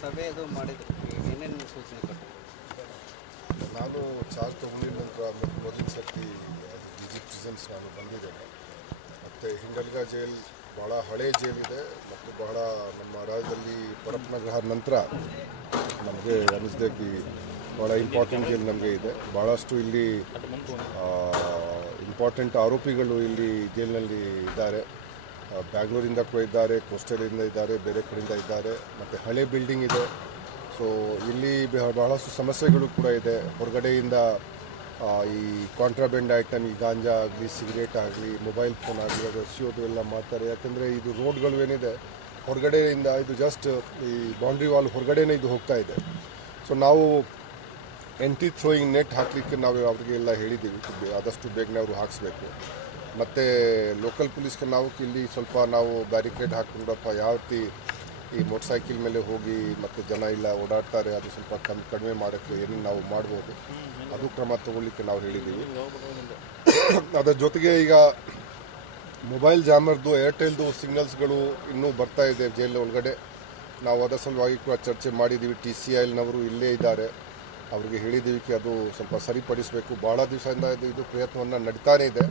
ಸಭೆ ಅದು ಮಾಡಿದ್ರು, ಏನೇನು ಸೂಚನೆ ಕೊಟ್ಟರು? ನಾನು ಚಾರ್ಜ್ ತೊಗೊಂಡಿದ ನಂತರ ಮೊದಲಿನ ಸರ್ತಿ ಡಿ ಜಿ ಪ್ರಿಸನ್ಸ್ ನಾನು ಬಂದಿದ್ದೇನೆ. ಮತ್ತು ಹಿಂಡಲ್ಗಾ ಜೈಲ್ ಭಾಳ ಹಳೆ ಜೈಲಿದೆ ಮತ್ತು ಬಹಳ ನಮ್ಮ ರಾಜ್ಯದಲ್ಲಿ ಪರಪ್ಪನಗರ ನಂತರ ನಮಗೆ ಅನ್ನಿಸಿದೆ ಭಾಳ ಇಂಪಾರ್ಟೆಂಟ್ ಜೈಲ್ ನಮಗೆ ಇದೆ. ಭಾಳಷ್ಟು ಇಲ್ಲಿ ಇಂಪಾರ್ಟೆಂಟ್ ಆರೋಪಿಗಳು ಇಲ್ಲಿ ಜೈಲಿನಲ್ಲಿ ಇದ್ದಾರೆ. ಬ್ಯಾಂಗ್ಳೂರಿಂದ ಕೂಡ ಇದ್ದಾರೆ, ಕೋಸ್ಟಲಿಂದ ಇದ್ದಾರೆ, ಬೇರೆ ಕಡೆಯಿಂದ ಇದ್ದಾರೆ. ಮತ್ತು ಹಳೆ ಬಿಲ್ಡಿಂಗ್ ಇದೆ. ಸೊ ಇಲ್ಲಿ ಬಹಳಷ್ಟು ಸಮಸ್ಯೆಗಳು ಕೂಡ ಇದೆ. ಹೊರಗಡೆಯಿಂದ ಈ ಕಾಂಟ್ರಾಬ್ಯಾಂಡ್ ಐಟಮ್, ಈ ಗಾಂಜಾ ಆಗಲಿ, ಸಿಗರೇಟ್ ಆಗಲಿ, ಮೊಬೈಲ್ ಫೋನ್ ಆಗಲಿ, ಅದು ಎಸೆಯೋದು ಎಲ್ಲ ಮಾಡ್ತಾರೆ. ಯಾಕೆಂದರೆ ಇದು ರೋಡ್ಗಳು ಏನಿದೆ ಹೊರಗಡೆಯಿಂದ ಇದು ಜಸ್ಟ್ ಈ ಬೌಂಡ್ರಿ ವಾಲ್ ಹೊರಗಡೆನೇ ಇದು ಹೋಗ್ತಾ ಇದೆ. ಸೊ ನಾವು ಎಂಟಿ ಥ್ರೋಯಿಂಗ್ ನೆಟ್ ಹಾಕಲಿಕ್ಕೆ ನಾವು ಅವರಿಗೆಲ್ಲ ಹೇಳಿದ್ದೀವಿ, ಆದಷ್ಟು ಬೇಗನೆ ಅವರು ಹಾಕಿಸ್ಬೇಕು. ಮತ್ತು ಲೋಕಲ್ ಪೊಲೀಸ್ಗೆ ನಾವು ಇಲ್ಲಿ ಸ್ವಲ್ಪ ನಾವು ಬ್ಯಾರಿಕೇಡ್ ಹಾಕ್ಕೊಂಡಪ್ಪ ಯಾವ ರೀತಿ ಈ ಮೋಟರ್ ಸೈಕಲ್ ಮೇಲೆ ಹೋಗಿ ಮತ್ತು ಜನ ಇಲ್ಲ ಓಡಾಡ್ತಾರೆ, ಅದು ಸ್ವಲ್ಪ ಕಡಿಮೆ ಮಾಡೋಕ್ಕೆ ಏನೇನು ನಾವು ಮಾಡ್ಬೋದು ಅದು ಕ್ರಮ ತಗೊಳ್ಳಿಕ್ಕೆ ನಾವು ಹೇಳಿದ್ದೀವಿ. ಅದರ ಜೊತೆಗೆ ಈಗ ಮೊಬೈಲ್ ಜಾಮರ್ದು, ಏರ್ಟೆಲ್ದು ಸಿಗ್ನಲ್ಸ್ಗಳು ಇನ್ನೂ ಬರ್ತಾ ಇದೆ ಜೈಲ್ ಒಳಗಡೆ. ನಾವು ಅದರ ಸಲುವಾಗಿ ಕೂಡ ಚರ್ಚೆ ಮಾಡಿದ್ದೀವಿ. TCILನವರು ಇಲ್ಲೇ ಇದ್ದಾರೆ, ಅವರಿಗೆ ಹೇಳಿದ್ದೀವಿ ಅದು ಸ್ವಲ್ಪ ಸರಿಪಡಿಸಬೇಕು. ಭಾಳ ದಿವಸದಿಂದ ಇದು ಪ್ರಯತ್ನವನ್ನು ನಡೀತಾನೇ ಇದೆ,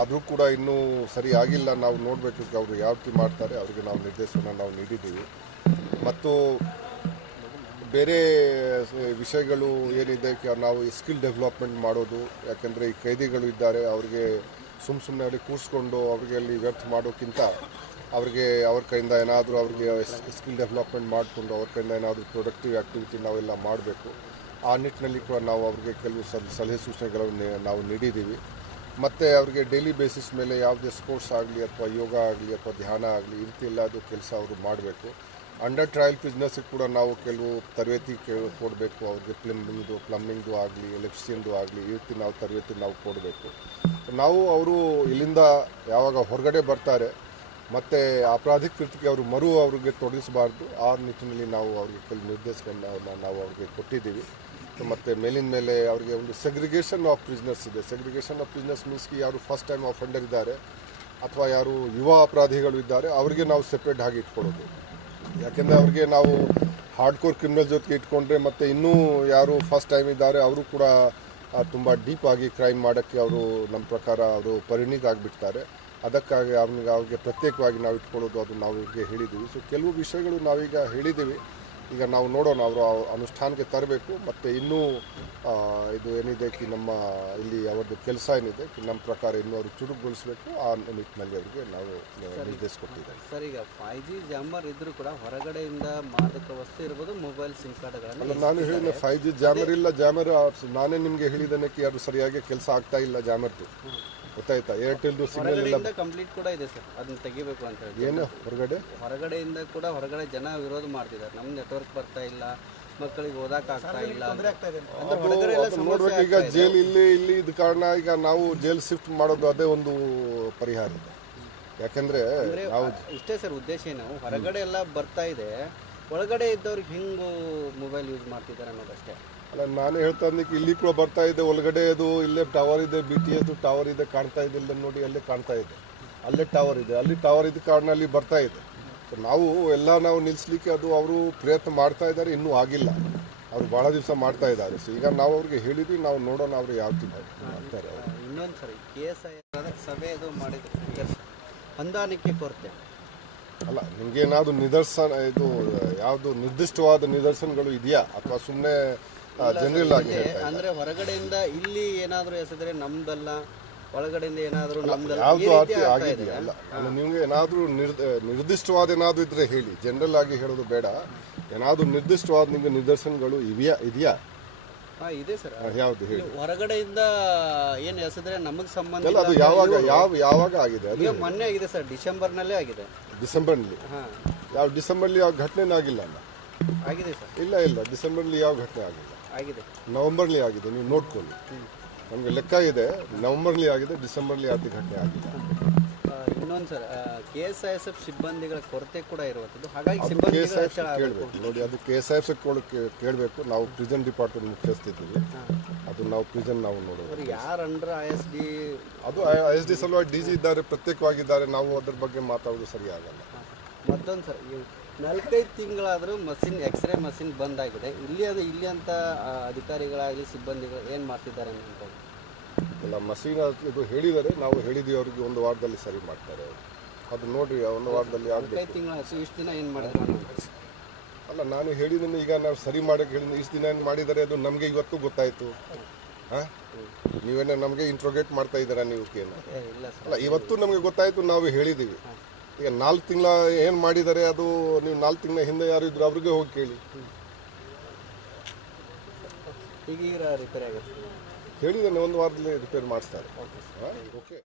ಆದರೂ ಕೂಡ ಇನ್ನೂ ಸರಿ ಆಗಿಲ್ಲ. ನಾವು ನೋಡಬೇಕು ಅವರು ಯಾವ ರೀತಿ ಮಾಡ್ತಾರೆ, ಅವರಿಗೆ ನಾವು ನಿರ್ದೇಶನ ನಾವು ನೀಡಿದ್ದೀವಿ. ಮತ್ತು ಬೇರೆ ವಿಷಯಗಳು ಏನಿದೆ ನಾವು ಸ್ಕಿಲ್ ಡೆವಲಪ್ಮೆಂಟ್ ಮಾಡೋದು. ಯಾಕೆಂದರೆ ಈ ಕೈದಿಗಳು ಇದ್ದಾರೆ, ಅವರಿಗೆ ಸುಮ್ಮನೆ ಅಲ್ಲಿ ಕೂರಿಸ್ಕೊಂಡು ಅವರಿಗೆ ಅಲ್ಲಿ ವ್ಯರ್ಥ ಮಾಡೋಕ್ಕಿಂತ ಅವರಿಗೆ ಅವ್ರ ಕೈಯಿಂದ ಏನಾದರೂ ಅವ್ರಿಗೆ ಸ್ಕಿಲ್ ಡೆವಲಪ್ಮೆಂಟ್ ಮಾಡಿಕೊಂಡು ಅವ್ರ ಕೈಯಿಂದ ಏನಾದರೂ ಪ್ರೊಡಕ್ಟಿವ್ ಆ್ಯಕ್ಟಿವಿಟಿ ನಾವೆಲ್ಲ ಮಾಡಬೇಕು. ಆ ನಿಟ್ಟಿನಲ್ಲಿ ಕೂಡ ನಾವು ಅವ್ರಿಗೆ ಕೆಲವು ಸಲಹೆ ಸೂಚನೆಗಳನ್ನು ನಾವು ನೀಡಿದ್ದೀವಿ. ಮತ್ತು ಅವ್ರಿಗೆ ಡೈಲಿ ಬೇಸಿಸ್ ಮೇಲೆ ಯಾವುದೇ ಸ್ಪೋರ್ಟ್ಸ್ ಆಗಲಿ ಅಥವಾ ಯೋಗ ಆಗಲಿ ಅಥವಾ ಧ್ಯಾನ ಆಗಲಿ ಈ ರೀತಿ ಎಲ್ಲ ಅದು ಕೆಲಸ ಅವರು ಮಾಡಬೇಕು. ಅಂಡರ್ ಟ್ರಯಲ್ ಬಿಸ್ನೆಸ್ಸಿಗೆ ಕೂಡ ನಾವು ಕೆಲವು ತರಬೇತಿ ಕೊಡಬೇಕು. ಅವ್ರಿಗೆ ಪ್ಲಂಬಿಂಗ್ದು ಆಗಲಿ, ಎಲೆಕ್ಟ್ರಿಷಿಯನ್ದು ಆಗಲಿ ಈ ರೀತಿ ನಾವು ತರಬೇತಿ ನಾವು ಕೊಡಬೇಕು. ನಾವು ಅವರು ಇಲ್ಲಿಂದ ಯಾವಾಗ ಹೊರಗಡೆ ಬರ್ತಾರೆ ಮತ್ತು ಅಪರಾಧಿಕ ಕೃತ್ಯಕ್ಕೆ ಅವರು ಅವ್ರಿಗೆ ತೊಡಗಿಸಬಾರ್ದು. ಆ ನಿಟ್ಟಿನಲ್ಲಿ ನಾವು ಅವ್ರಿಗೆ ಕೆಲವು ನಿರ್ದೇಶನವನ್ನು ನಾವು ಅವ್ರಿಗೆ ಕೊಟ್ಟಿದ್ದೀವಿ. ಮತ್ತು ಮೇಲಿನ ಮೇಲೆ ಅವರಿಗೆ ಒಂದು ಸೆಗ್ರಿಗೇಷನ್ ಆಫ್ ಪ್ರಿಸ್ನರ್ಸ್ ಇದೆ. ಸೆಗ್ರಿಗೇಷನ್ ಆಫ್ ಪ್ರಿಸ್ನರ್ಸ್ ಮೀನ್ಸ್ಗೆ ಯಾರು ಫಸ್ಟ್ ಟೈಮ್ ಅಫೆಂಡರ್ ಇದ್ದಾರೆ ಅಥವಾ ಯಾರು ಯುವ ಅಪರಾಧಿಗಳು ಇದ್ದಾರೆ ಅವರಿಗೆ ನಾವು ಸೆಪ್ರೇಟ್ ಆಗಿ ಇಟ್ಕೊಳ್ಳೋದು. ಯಾಕೆಂದರೆ ಅವ್ರಿಗೆ ನಾವು ಹಾರ್ಡ್ಕೋರ್ ಕ್ರಿಮಿನಲ್ ಜೊತೆಗೆ ಇಟ್ಕೊಂಡ್ರೆ ಮತ್ತು ಇನ್ನೂ ಯಾರು ಫಸ್ಟ್ ಟೈಮ್ ಇದ್ದಾರೆ ಅವರು ಕೂಡ ತುಂಬ ಡೀಪ್ ಆಗಿ ಕ್ರೈಮ್ ಮಾಡೋಕ್ಕೆ ಅವರು ನಮ್ಮ ಪ್ರಕಾರ ಅವರು ಪರಿಣಿತ ಆಗಿಬಿಡ್ತಾರೆ. ಅದಕ್ಕಾಗಿ ಅವ್ರಿಗೆ ಪ್ರತ್ಯೇಕವಾಗಿ ನಾವು ಇಟ್ಕೊಳ್ಳೋದು ಅದು ನಾವು ಇವ್ರಿಗೆ ಹೇಳಿದ್ದೀವಿ. ಸೊ ಕೆಲವು ವಿಷಯಗಳು ನಾವೀಗ ಹೇಳಿದ್ದೀವಿ, ಈಗ ನಾವು ನೋಡೋಣ ಅವರು ಅನುಷ್ಠಾನಕ್ಕೆ ತರಬೇಕು. ಮತ್ತು ಇನ್ನೂ ಇದು ಏನಿದೆ ನಮ್ಮ ಇಲ್ಲಿ ಅವ್ರದ್ದು ಕೆಲಸ ಏನಿದೆ ನಮ್ಮ ಪ್ರಕಾರ ಇನ್ನೂ ಅವರು ಚುರುಕುಗೊಳಿಸಬೇಕು. ಆ ನಿಟ್ಟಿನಲ್ಲಿ ಅವರಿಗೆ ನಾವು ನಿರ್ದೇಶ ಕೊಟ್ಟಿದ್ದೇವೆ. ಸರ್, ಈಗ 5G ಜಾಮರ್ ಇದ್ದರೂ ಕೂಡ ಹೊರಗಡೆಯಿಂದ ಮಾದಕ ವಸ್ತು ಇರ್ಬೋದು, ಮೊಬೈಲ್ ಸಿಮ್ ಕಾರ್ಡ್ಗಳನ್ನು ನಾನು ಹೇಳಿದ 5G ಜಾಮರ್ ಇಲ್ಲ. ಜಾಮರ್ ನಾನೇ ನಿಮಗೆ ಹೇಳಿದ್ದೇನೆ ಅದು ಸರಿಯಾಗಿ ಕೆಲಸ ಆಗ್ತಾ ಇಲ್ಲ ಜಾಮರ್ದು, ಗೊತ್ತಾಯ್ತಾ? ಏರ್ಟೆಲ್ದು ಸಿಗ್ನಲ್ ಎಲ್ಲ ಕಂಪ್ಲೀಟ್ ಕೂಡ ಇದೆ ಸರ್, ಅದನ್ನ ತೆಗಿಬೇಕು ಅಂತ ಹೇಳಿ. ಏನು ಹೊರಗಡೆಯಿಂದ ಕೂಡ ಹೊರಗಡೆ ಜನ ವಿರೋಧ ಮಾಡ್ತಿದ್ದಾರೆ, ನಮ್ಮ ನೆಟ್ವರ್ಕ್ ಬರ್ತಾ ಇಲ್ಲ, ಮಕ್ಕಳಿಗೆ ಓದಕ್ಕೆ ಆಗ್ತಾ ಇಲ್ಲ. ನೋಡ್ಬೇಕು ಈಗ ಜೈಲ್ ಇಲ್ಲಿ ಇದ್ದ ಕಾರಣ ಈಗ ನಾವು ಜೈಲ್ ಶಿಫ್ಟ್ ಮಾಡೋದು ಅದೇ ಒಂದು ಪರಿಹಾರ ಇದೆ. ಯಾಕಂದ್ರೆ ನಾವು ಇಷ್ಟೇ ಸರ್ ಉದ್ದೇಶ ಏನು, ಹೊರಗಡೆ ಎಲ್ಲ ಬರ್ತಾ ಇದೆ, ಒಳಗಡೆ ಇದ್ದವ್ರಿಗೆ ಹಿಂಗೂ ಮೊಬೈಲ್ ಯೂಸ್ ಮಾಡ್ತಿದ್ದಾರೆ ಅನ್ನೋದಷ್ಟೇ. ಅಲ್ಲ, ನಾನು ಹೇಳ್ತಾ ಇದ್ದಕ್ಕೆ ಇಲ್ಲಿ ಕೂಡ ಬರ್ತಾ ಇದೆ. ಒಳಗಡೆ ಅದು ಇಲ್ಲೇ ಟವರ್ ಇದೆ, BTS ಟವರ್ ಇದೆ, ಕಾಣ್ತಾ ಇದೆ. ಇಲ್ಲ ನೋಡಿ, ಅಲ್ಲೇ ಕಾಣ್ತಾ ಇದೆ, ಅಲ್ಲೇ ಟವರ್ ಇದೆ. ಅಲ್ಲಿ ಟವರ್ ಇದ್ದ ಕಾರಣ ಅಲ್ಲಿ ಬರ್ತಾ ಇದೆ. ಸೊ ನಾವು ಎಲ್ಲ ನಾವು ನಿಲ್ಲಿಸ್ಲಿಕ್ಕೆ ಅದು ಅವರು ಪ್ರಯತ್ನ ಮಾಡ್ತಾ ಇದ್ದಾರೆ, ಇನ್ನೂ ಆಗಿಲ್ಲ. ಅವರು ಭಾಳ ದಿವಸ ಮಾಡ್ತಾ ಇದ್ದಾರೆ. ಸೊ ಈಗ ನಾವು ಅವ್ರಿಗೆ ಹೇಳಿದ್ವಿ, ನಾವು ನೋಡೋಣ ಅವರು ಯಾವ ರೀತಿ ಮಾಡ್ತಾರೆ. ಇನ್ನೊಂದು ಸರಿ KSI ಸಭೆ ಅದು ಮಾಡಿದ್ರು, ಹೊಂದಾಣಿಕೆ ಕೊರತೆ ಅಲ್ಲ, ನಿಮಗೇನಾದ್ರು ನಿದರ್ಶನ ಇದು ಯಾವುದು ನಿರ್ದಿಷ್ಟವಾದ ನಿದರ್ಶನಗಳು ಇದೆಯಾ ಅಥವಾ ಸುಮ್ಮನೆ ಜನರಲ್ ಆಗಿ ಅಂದ್ರೆ ಹೊರಗಡೆಯಿಂದ ಇಲ್ಲಿ ಏನಾದರೂ ಎಸೆದ್ರೆ ನಮ್ದಲ್ಲ, ಒಳಗಡೆಯಿಂದ ಏನಾದರೂ ಯಾವುದು ಆಗಿದೆಯಾ? ಅಲ್ಲ, ನಿಮ್ಗೆ ಏನಾದರೂ ನಿರ್ದಿಷ್ಟವಾದ ಏನಾದರೂ ಇದ್ರೆ ಹೇಳಿ, ಜನರಲ್ ಆಗಿ ಹೇಳೋದು ಬೇಡ. ಏನಾದರೂ ನಿರ್ದಿಷ್ಟವಾದ ನಿಮ್ಗೆ ನಿದರ್ಶನಗಳು ಇದೆಯಾ? ಇದೆ ಸರ್. ಯಾವ್ದು ಹೇಳಿ? ಹೊರಗಡೆಯಿಂದ ಏನು ಎಸೆದ್ರೆ ನಮಗೆ ಸಂಬಂಧ ಇಲ್ಲ. ಅದು ಯಾವಾಗ ಆಗಿದೆ? ಅದು ಮೊನ್ನೆ ಆಗಿದೆ ಸರ್, ಡಿಸೆಂಬರ್ನಲ್ಲೇ ಆಗಿದೆ. ಡಿಸೆಂಬರ್ನಲ್ಲಿ? ಯಾವ ಡಿಸೆಂಬರ್ಲಿ ಯಾವ ಘಟನೆ ಆಗಿಲ್ಲ ಅಲ್ಲ? ಆಗಿದೆ ಸರ್. ಇಲ್ಲ, ಡಿಸೆಂಬರ್ಲಿ ಯಾವ ಘಟನೆ ಆಗಿಲ್ಲ. ಆಗಿದೆ, ನವೆಂಬರ್ಲಿ ಆಗಿದೆ. ನೀವು ನೋಡ್ಕೊಳ್ಳಿ, ನಮಗೆ ಲೆಕ್ಕ ಇದೆ. ನವೆಂಬರ್ಲಿ ಆಗಿದೆ, ಡಿಸೆಂಬರ್ಲಿ ಯಾವುದೇ ಘಟನೆ ಆಗಿಲ್ಲ. ಇನ್ನೊಂದು ಸರ್, KSISF ಸಿಬ್ಬಂದಿಗಳ ಕೊರತೆ ಕೂಡ ಇರುವಂಥದ್ದು, ಹಾಗಾಗಿ ಕೇಳಬೇಕು ನೋಡಿ. ಅದು KSISF ಕೇಳಬೇಕು. ನಾವು ಪ್ರಿಸನ್ ಡಿಪಾರ್ಟ್ಮೆಂಟ್ ಮುಖ್ಯಸ್ಥಿದ್ದೀವಿ, ಅದು ನಾವು ಪ್ರಿಸನ್ ನಾವು ನೋಡೋದು. ಯಾರು ಅಂಡರ್ ISD ಅದು ISD ಸಲುವಾಗಿ DG ಇದ್ದಾರೆ, ಪ್ರತ್ಯೇಕವಾಗಿದ್ದಾರೆ. ನಾವು ಅದ್ರ ಬಗ್ಗೆ ಮಾತಾಡೋದು ಸರಿ ಆಗಲ್ಲ. ಮತ್ತೊಂದು ಸರ್, 4-5 ತಿಂಗಳಾದರೂ ಮಷಿನ್ ಎಕ್ಸ್ರೇ ಮಷಿನ್ ಬಂದಾಗಿದೆ. ಇಲ್ಲಿ ಅಂತ ಅಧಿಕಾರಿಗಳಾಗಲಿ ಸಿಬ್ಬಂದಿಗಳು ಏನು ಮಾಡ್ತಿದ್ದಾರೆ ಅಂತ ಇಲ್ಲ, ಮಷೀನ್ ಇದು ಹೇಳಿದ್ದಾರೆ, ನಾವು ಹೇಳಿದ್ದೀವಿ ಅವ್ರಿಗೆ 1 ವಾರದಲ್ಲಿ ಸರಿ ಮಾಡ್ತಾರೆ. ಅದು ನೋಡ್ರಿ 1 ವಾರದಲ್ಲಿ ಆಗಬೇಕು. 5 ತಿಂಗಳಾಯ್ತು, ಇಷ್ಟು ದಿನ ಏನು ಮಾಡಿದ್ರು ಅಲ್ಲ, ನಾನು ಹೇಳಿದ್ದೀನಿ, ಈಗ ನಾವು ಸರಿ ಮಾಡೋಕ್ಕೆ ಹೇಳಿದ್ದೀನಿ. ಇಷ್ಟು ದಿನ ಏನು ಮಾಡಿದ್ದಾರೆ ಅದು ನಮಗೆ ಇವತ್ತು ಗೊತ್ತಾಯಿತು. ಹಾಂ, ನೀವೇನೋ ನಮಗೆ ಇಂಟ್ರೋಗೇಟ್ ಮಾಡ್ತಾ ಇದ್ದೀರಾ ನೀವು ಕೇನ? ಇಲ್ಲ ಸರ್, ಅಲ್ಲ, ಇವತ್ತು ನಮಗೆ ಗೊತ್ತಾಯಿತು, ನಾವು ಹೇಳಿದ್ದೀವಿ. ಈಗ 4 ತಿಂಗಳ ಏನು ಮಾಡಿದ್ದಾರೆ ಅದು ನೀವು 4 ತಿಂಗಳ ಹಿಂದೆ ಯಾರು ಇದ್ರು ಅವ್ರಿಗೆ ಹೋಗಿ ಕೇಳಿ. ಈಗ ರಿಪೇರಿ ಆಗುತ್ತೆ ಹೇಳಿದ್ದಾನೆ 1 ವಾರದಲ್ಲಿ ರಿಪೇರ್ ಮಾಡಿಸ್ತಾರೆ. ಓಕೆ.